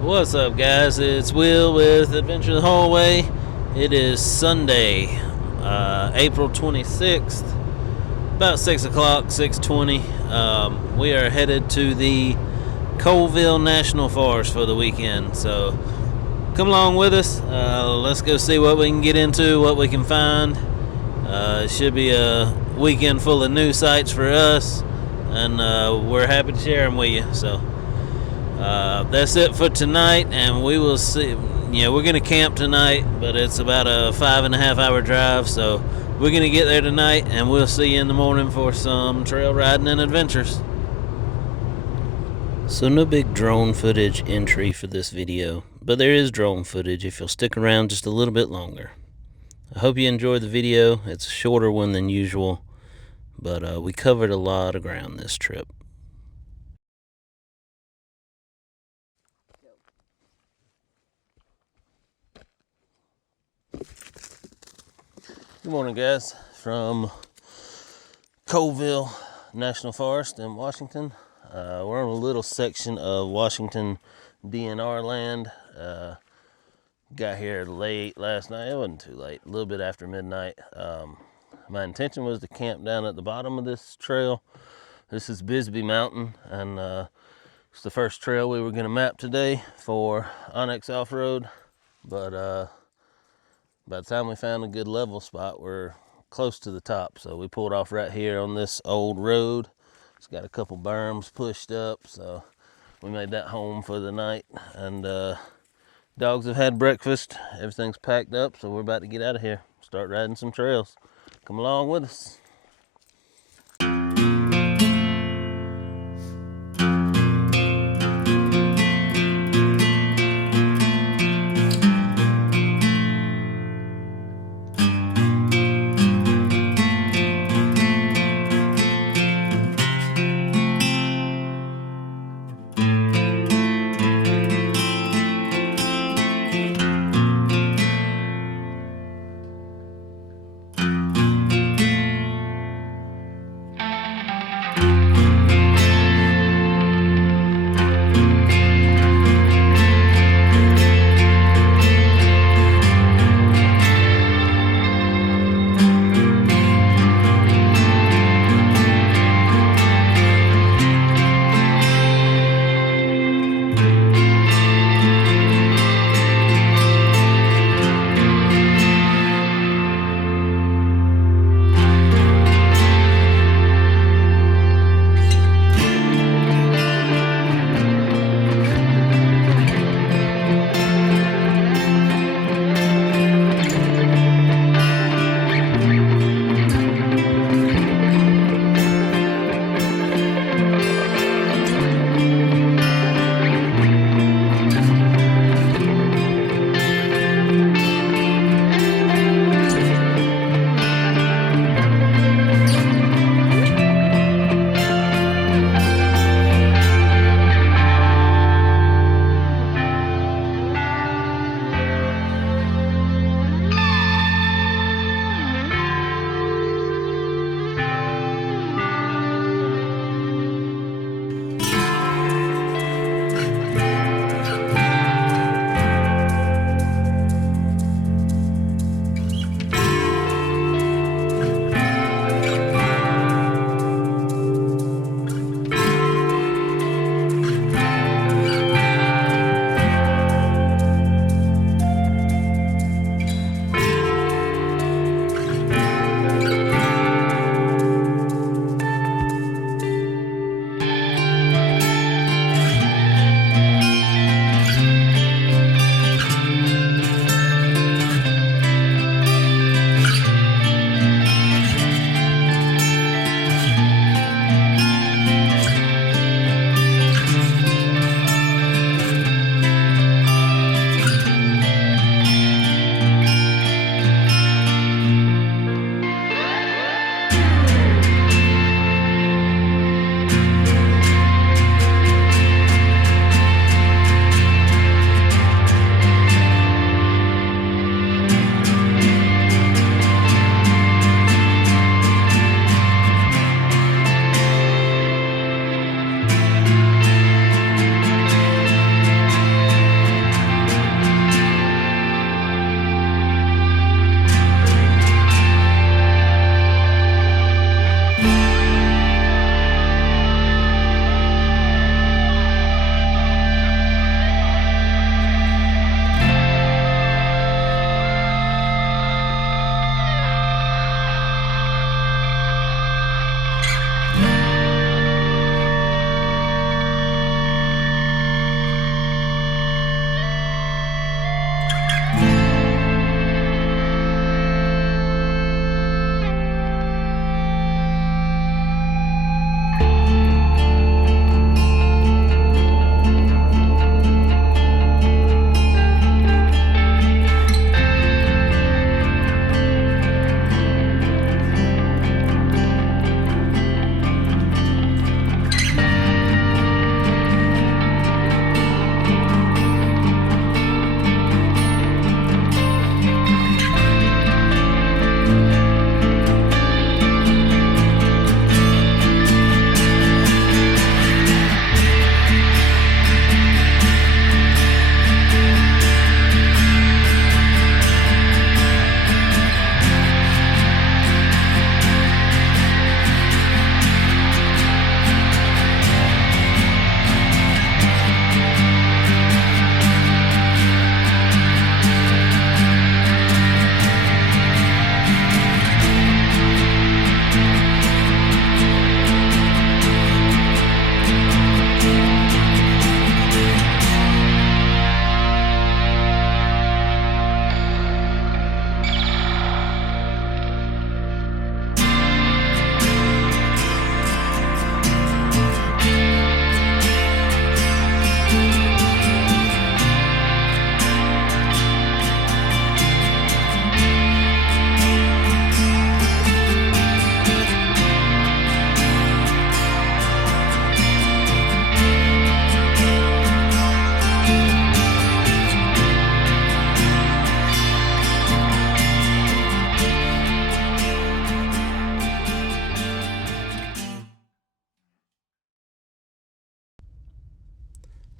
What's up, guys? It's Will with Adventure the Whole Way. It is Sunday, April 26th, about 6 o'clock, 6:20. We are headed to the Colville National Forest for the weekend, so come along with us. Let's go see what we can get into, what we can find. It should be a weekend full of new sights for us, and we're happy to share them with you. So that's it for tonight, and we will see. We're going to camp tonight, but it's about a 5.5 hour drive, so we're going to get there tonight, and we'll see you in the morning for some trail riding and adventures. So no big drone footage entry for this video, but there is drone footage if you'll stick around just a little bit longer. I hope you enjoyed the video. It's a shorter one than usual, but we covered a lot of ground this trip. Good morning, guys, from Colville National Forest in Washington. We're on a little section of Washington DNR land. Got here late last night. It wasn't too late, a little bit after midnight. My intention was to camp down at the bottom of this trail. This is Bisby Mountain, and it's the first trail we were going to map today for Onyx Off-Road, but by the time we found a good level spot, we're close to the top. So we pulled off right here on this old road. It's got a couple berms pushed up, so we made that home for the night. And dogs have had breakfast. Everything's packed up, so we're about to get out of here. Start riding some trails. Come along with us.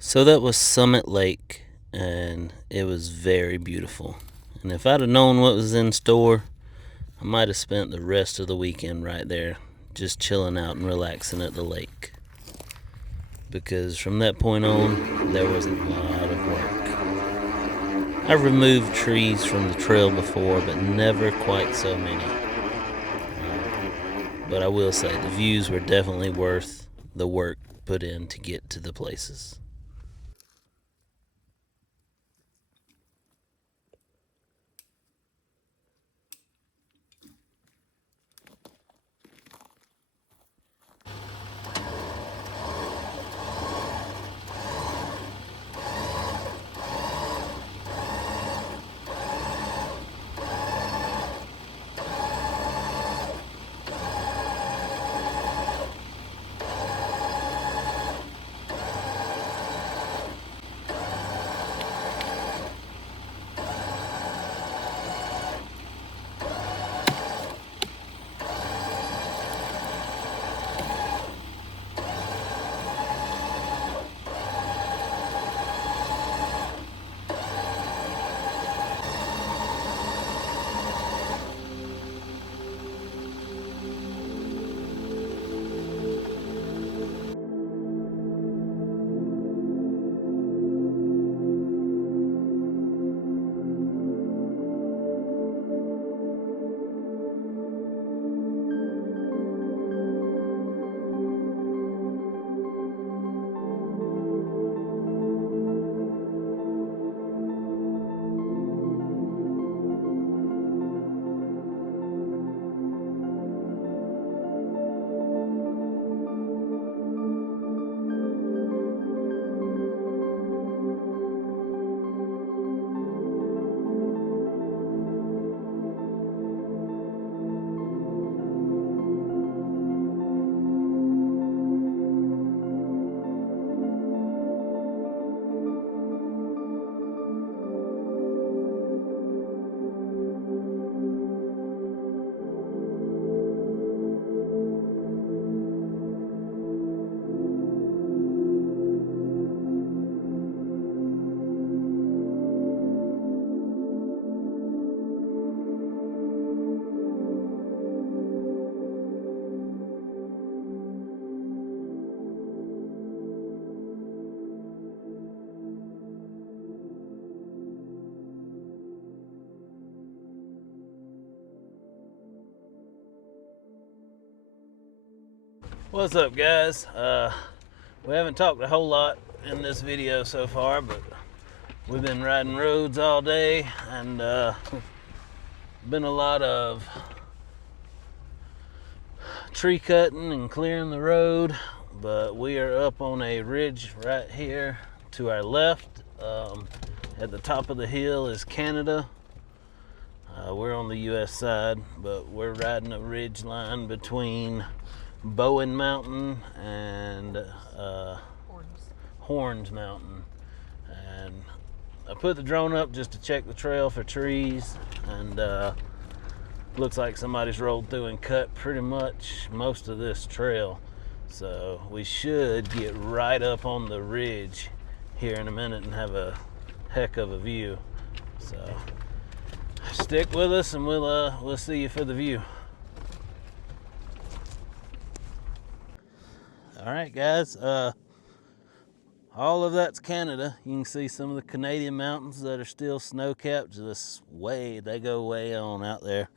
So that was Summit Lake, and it was very beautiful. And if I'd have known what was in store, I might have spent the rest of the weekend right there, just chilling out and relaxing at the lake. Because from that point on, there was a lot of work. I've removed trees from the trail before, but never quite so many. But I will say, the views were definitely worth the work put in to get to the places. What's up, guys? We haven't talked a whole lot in this video so far, but we've been riding roads all day, and been a lot of tree cutting and clearing the road. But we are up on a ridge right here to our left. At the top of the hill is Canada. We're on the US side, but we're riding a ridge line between Bowen Mountain and Horns Mountain. And I put the drone up just to check the trail for trees, and looks like somebody's rolled through and cut pretty much most of this trail. So we should get right up on the ridge here in a minute and have a heck of a view. So stick with us, and we'll see you for the view. All right, guys. All of that's Canada. You can see some of the Canadian mountains that are still snow-capped. They go way on out there.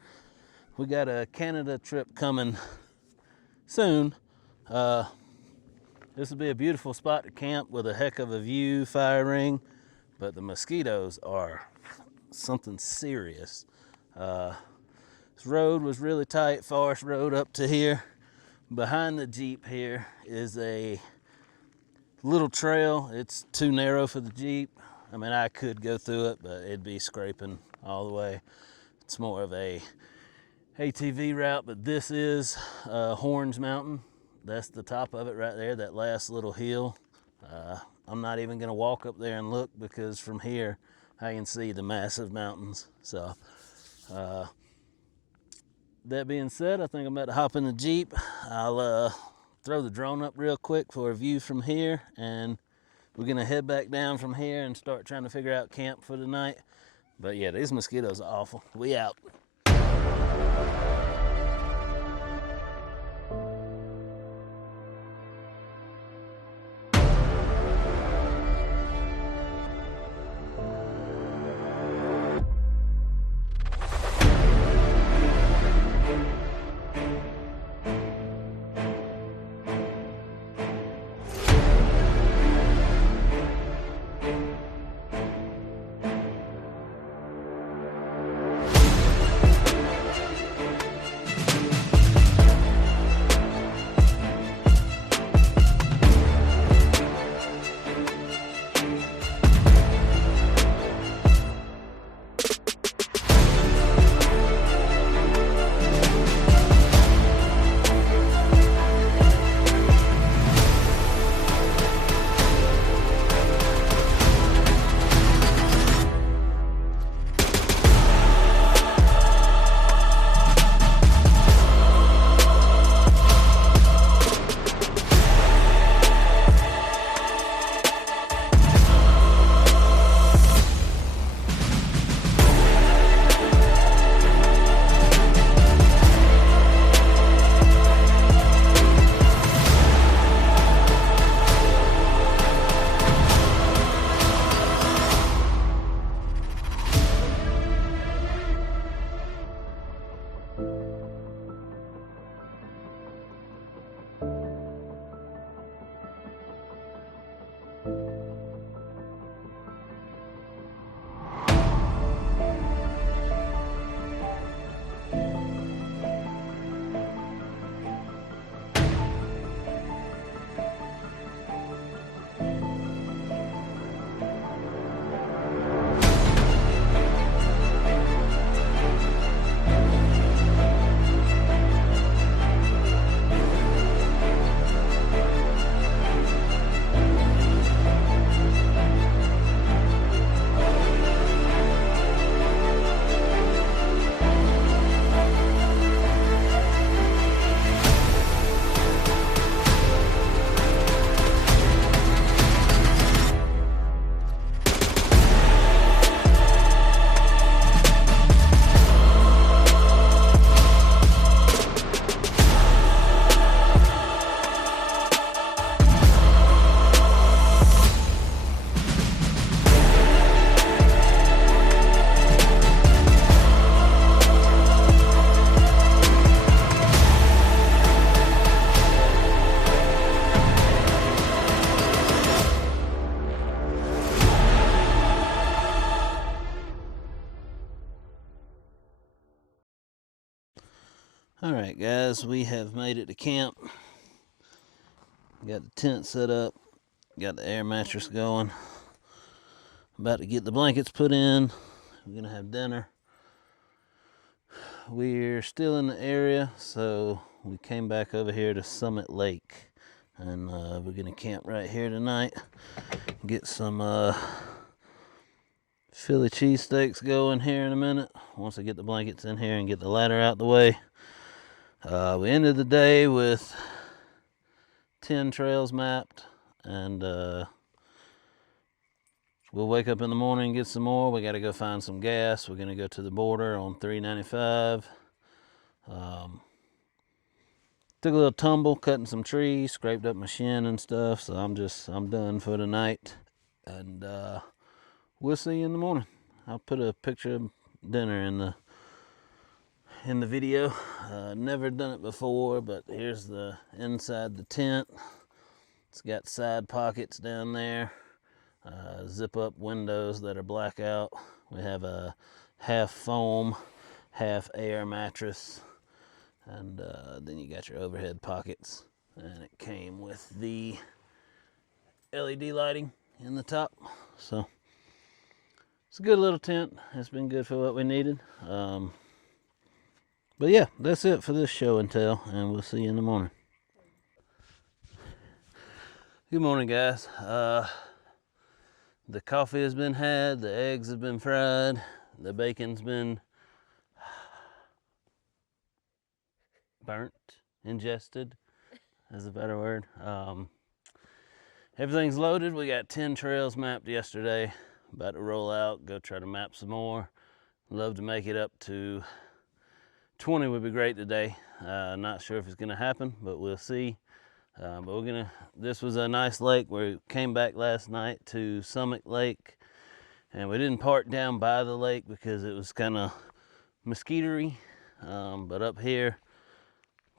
We got a Canada trip coming soon. This will be a beautiful spot to camp with a heck of a view, fire ring, but the mosquitoes are something serious. This road was really tight, forest road up to here. Behind the Jeep here is a little trail. It's too narrow for the Jeep. I mean, I could go through it, but it'd be scraping all the way. It's more of a ATV route, but this is Horns Mountain. That's the top of it right there, that last little hill. I'm not even gonna walk up there and look, because from here I can see the massive mountains. So that being said, I think I'm about to hop in the Jeep. I'll throw the drone up real quick for a view from here and we're gonna head back down from here and start trying to figure out camp for tonight. But yeah, these mosquitoes are awful. We out. All right, guys, we have made it to camp. Got the tent set up, got the air mattress going. About to get the blankets put in. We're gonna have dinner. We're still in the area, so we came back over here to Summit Lake, and we're gonna camp right here tonight. Get some Philly cheesesteaks going here in a minute. Once I get the blankets in here and get the ladder out the way. We ended the day with 10 trails mapped, and we'll wake up in the morning and get some more. We got to go find some gas. We're going to go to the border on 395. Took a little tumble cutting some trees, scraped up my shin and stuff, so I'm done for the night, and we'll see you in the morning. I'll put a picture of dinner in the video. Never done it before, but here's the inside the tent. It's got side pockets down there, zip up windows that are blackout. We have a half foam, half air mattress, and then you got your overhead pockets, and it came with the LED lighting in the top. So it's a good little tent. It's been good for what we needed. But yeah, that's it for this show and tell, and we'll see you in the morning. Good morning, guys. The coffee has been had, the eggs have been fried, the bacon's been burnt, ingested is a better word. Everything's loaded. We got 10 trails mapped yesterday. About to roll out, go try to map some more. Love to make it up to 20 would be great today. Not sure if it's gonna happen, but we'll see. But this was a nice lake. We came back last night to Summit Lake, and we didn't park down by the lake because it was kind of mosquito-y. But up here,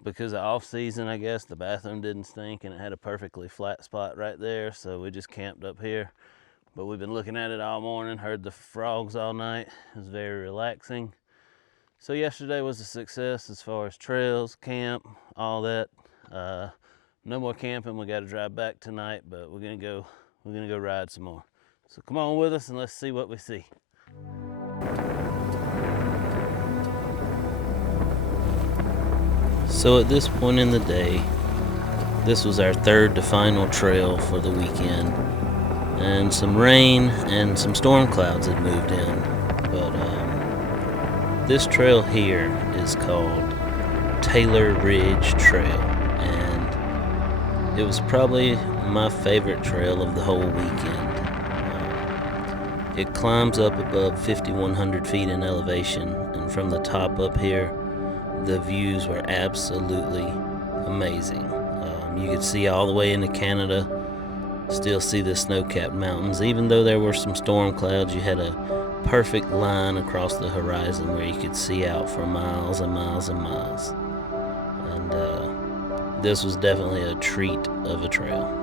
because of off season, I guess, the bathroom didn't stink and it had a perfectly flat spot right there. So we just camped up here. But we've been looking at it all morning, heard the frogs all night. It was very relaxing. So yesterday was a success as far as trails, camp, all that. No more camping. We got to drive back tonight, but we're gonna go ride some more. So come on with us and let's see what we see. So at this point in the day, this was our third to final trail for the weekend. And some rain and some storm clouds had moved in. But this trail here is called Taylor Ridge Trail. And it was probably my favorite trail of the whole weekend. It climbs up above 5,100 feet in elevation. And from the top up here, the views were absolutely amazing. You could see all the way into Canada, still see the snow-capped mountains. Even though there were some storm clouds, you had a perfect line across the horizon where you could see out for miles and miles and miles. And this was definitely a treat of a trail.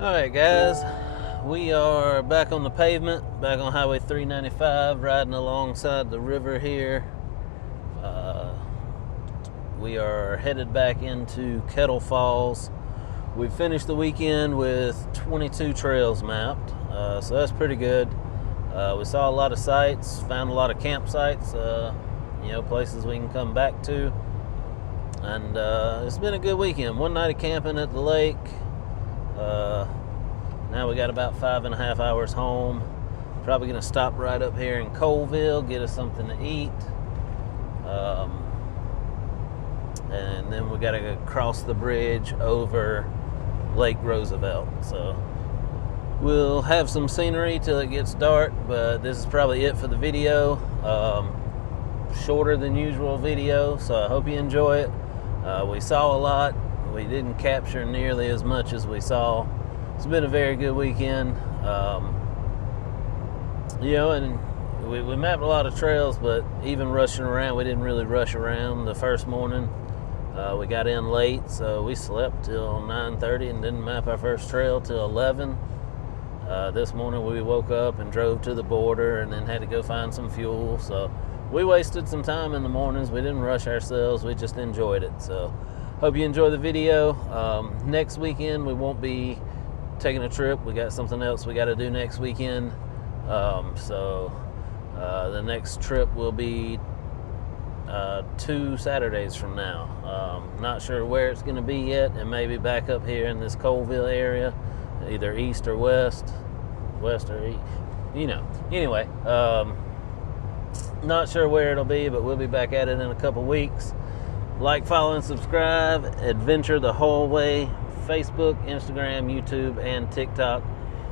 Alright guys, we are back on the pavement, back on Highway 395, riding alongside the river here. We are headed back into Kettle Falls. We finished the weekend with 22 trails mapped, so that's pretty good. We saw a lot of sites, found a lot of campsites. places we can come back to. And it's been a good weekend. One night of camping at the lake. Now we got about 5.5 hours home. Probably gonna stop right up here in Colville, get us something to eat. And then we gotta go cross the bridge over Lake Roosevelt. So we'll have some scenery till it gets dark, but this is probably it for the video. Shorter than usual video, so I hope you enjoy it. We saw a lot. We didn't capture nearly as much as we saw. It's been a very good weekend. And we mapped a lot of trails, but even rushing around, we didn't really rush around the first morning. We got in late, so we slept till 9:30 and didn't map our first trail till 11. This morning we woke up and drove to the border and then had to go find some fuel. So we wasted some time in the mornings. We didn't rush ourselves. We just enjoyed it. So hope you enjoy the video. Next weekend we won't be taking a trip. We got something else we got to do next weekend. The next trip will be 2 Saturdays from now. Not sure where it's going to be yet, and maybe back up here in this Colville area, either east or west or east, Anyway, not sure where it'll be, but we'll be back at it in a couple weeks. Like, follow, and subscribe. Adventure the Whole Way. Facebook, Instagram, YouTube, and TikTok.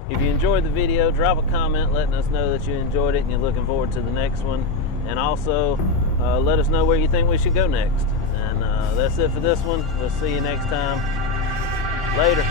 If you enjoyed the video, drop a comment letting us know that you enjoyed it and you're looking forward to the next one. And also, let us know where you think we should go next. And that's it for this one. We'll see you next time. Later.